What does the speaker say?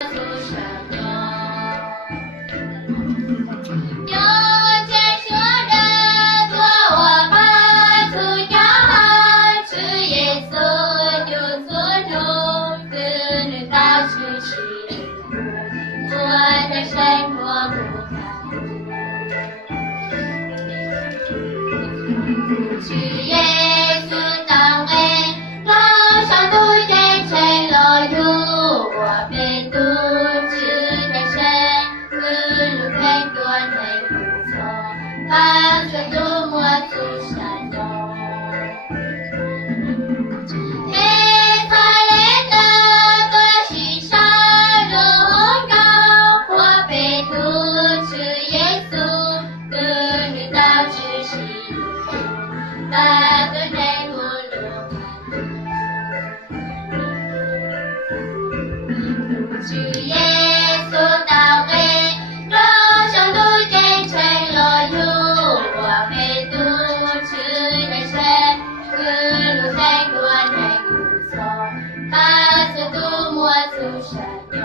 出什么？有钱说的做我把主要是耶稣就所中，只能到处去我的生活不凡。去耶稣当为路上都变成了路，我被独自的生，各路很多很不错，把这多么自善用。黑发人的多是杀荣耀，我被独自耶稣，各路到处是把个人不路去耶稣到位，路上都变成了路，我被独自人生，各路很多很不错，把这多么出神用。